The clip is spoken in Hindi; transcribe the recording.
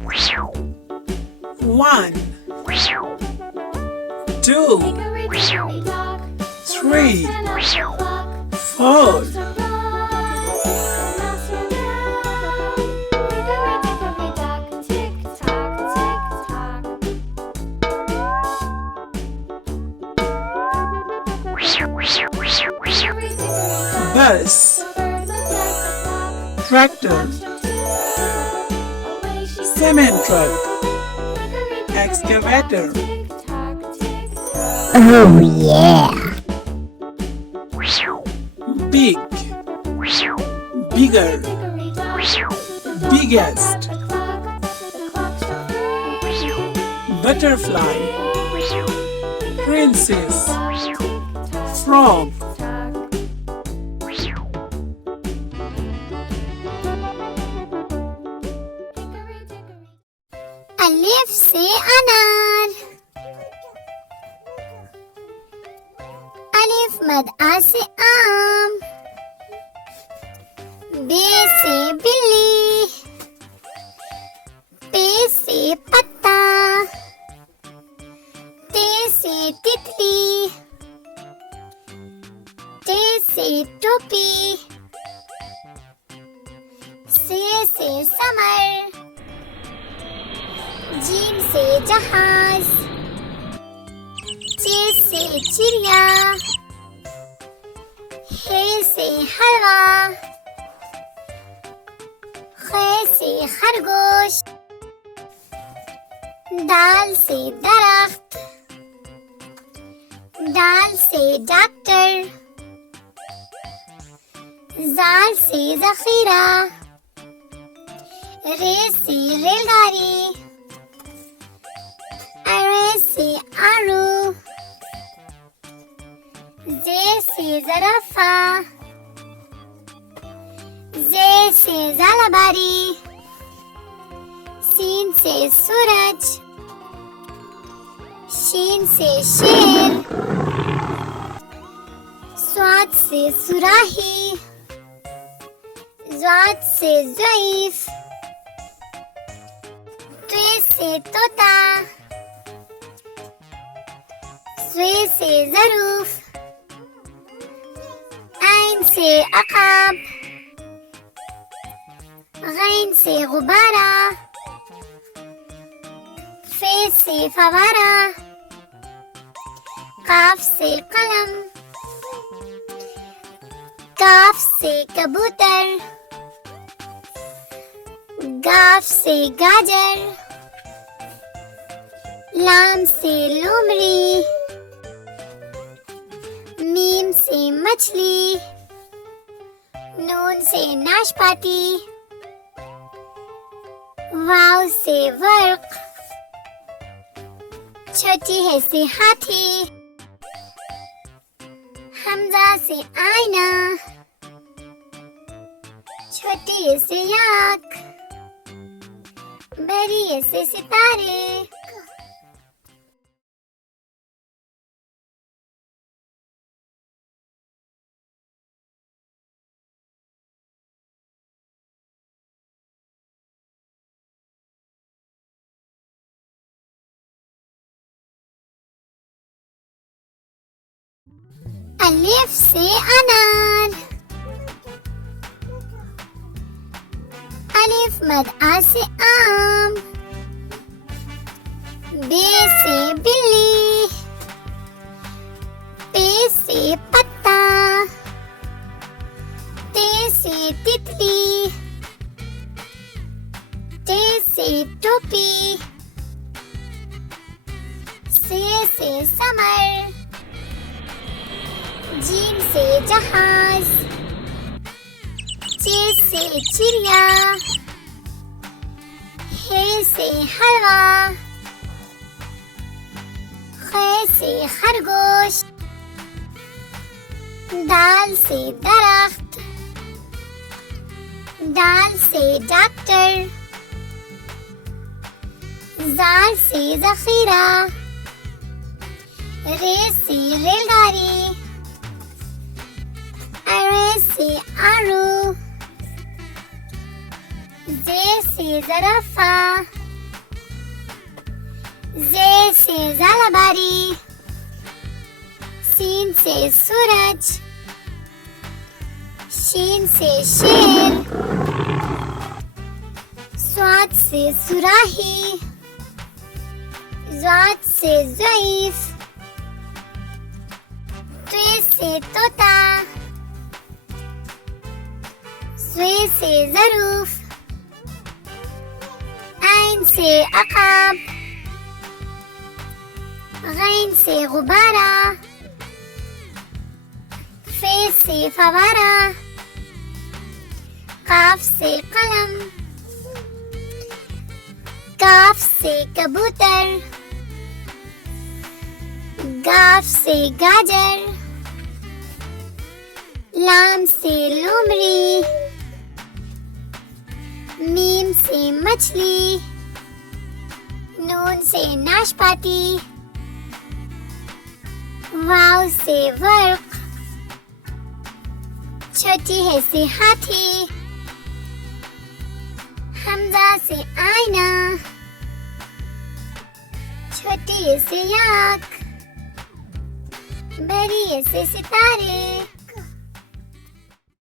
1 2 3 4 bus, tractor, cement truck, excavator. Oh yeah! Big, bigger, biggest. Butterfly, princess, frog. अलिफ से अनार, अलिफ मद आ से आम, बे से बिल्ली, पे से पत्ता, ते से तितली, ते से टोपी, से समर, जीम से जहाज, चे से चिड़िया, हे से हलवा, खे से खरगोश, दाल से दरख्त, दाल से डॉक्टर, जाल से जखीरा, रे से रेलगाड़ी, अरे से आरू, जे से ज़राफ़ा, जे से ज़ालाबारी, सीन से सूरज, शीन से शेर, स्वाद से सुराही, ज़ाद से ज़ईफ़, त्वे से तोता, स्वे से ज़रूफ, ऐन से अक़ाब, गैन से गुब्बारा, फे से फवारा, काफ से कलम, काफ से कबूतर, गाफ से गाजर, लाम से लोमड़ी, मीम से मछली, नून से नाशपाती, वाव से वर्क, छोटी है से हाथी, हमजा से आईना, छोटी है से आँख, बड़ी है से सितारे. अलिफ से अनार, अलिफ मद आ से आम, बे से बिल्ली, पे से पत्ता, ते से तितली, ते से टोपी, से समर, जीम से जहाज, चे से चिड़िया, हे से हलवा, खे से खरगोश, दाल से दरख्त, दाल से डॉक्टर, जाल से जखीरा, रे से रेलगाड़ी, अरे से आरू, जे से ज़राफ़ा, सवारी। सीन से सूरज, शीन से शेर, स्वाद से सुराही, ज़ाद से ज़ईफ, त्वे से तोता, ज़्वे से ज़रूफ, ऐन से अक़ाब, गैन से गुब्बारा, फे से फवारा, काफ से कलम, काफ से कबूतर, गाफ से गाजर, लाम से लोमड़ी, मीम से मछली, नून से नाशपाती, वाव से वर्क, छोटी है से हाथी, हमजा से आईना, छोटी है से आँख, बड़ी है से सितारे।